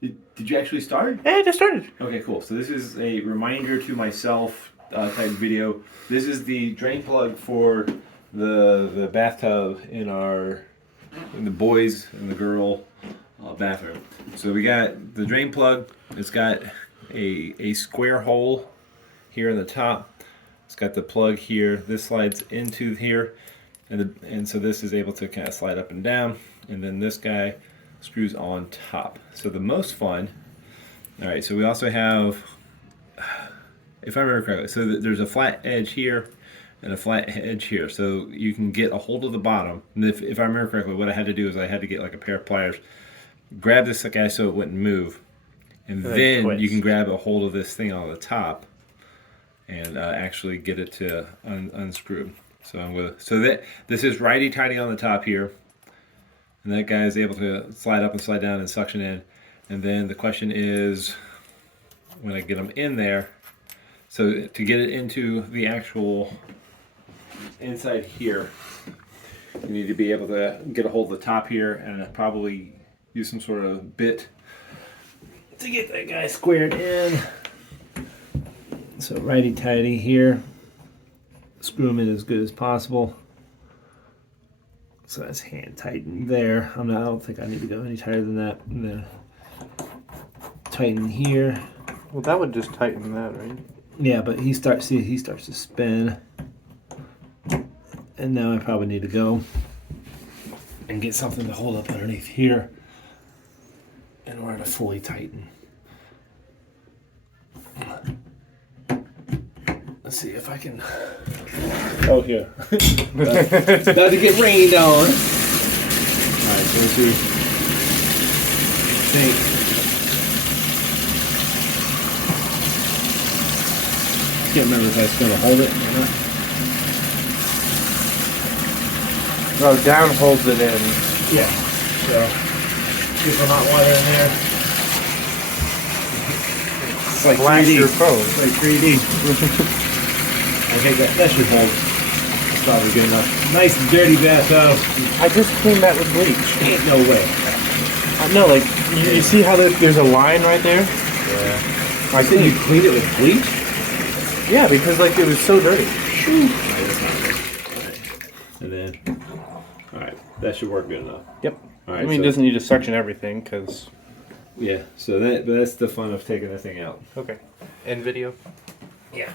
Did you actually start? Yeah, I just started. Okay, cool. So this is a reminder to myself type video. This is the drain plug for the bathtub in the boys and the girl bathroom. So we got the drain plug. It's got a square hole here in the top. It's got the plug here. This slides into here, and so this is able to kind of slide up and down. And then this guy screws on top. So the most fun. All right. So we also have, if I remember correctly, so there's a flat edge here and a flat edge here. So you can get a hold of the bottom. And if I remember correctly, what I had to do is I had to get like a pair of pliers, grab this guy so it wouldn't move, and then twist. you can grab a hold of this thing on the top and actually get it to unscrew. So this is righty tighty on the top here, and that guy is able to slide up and slide down and suction in. And then the question is, when I get them in there, so to get it into the actual inside here, you need to be able to get a hold of the top here and probably use some sort of bit to get that guy squared in. So righty tighty here, screw them in as good as possible. So that's hand tightened there. I don't think I need to go any tighter than that. I'm gonna tighten here. Well, that would just tighten that, right? Yeah, but he starts to spin. And now I probably need to go and get something to hold up underneath here in order to fully tighten. Let's see if I can. Oh, here. It's about to get rained on. Alright, so let's see. Can't remember if that's going to hold it or not. No, down holds it in. Yeah. So, get some hot water in there. It's like Flash 3D. your phone. It's like 3D. I think that should hold. That's probably good enough. Nice and dirty bathtub. I just cleaned that with bleach. Ain't no way. No, like, you see how there's a line right there? Yeah. I think you cleaned it with bleach? Yeah, because, like, it was so dirty. And then, alright, that should work good enough. Yep. Alright, I mean, it doesn't need to suction everything, because... Yeah, so that's the fun of taking the thing out. Okay. And video? Yeah.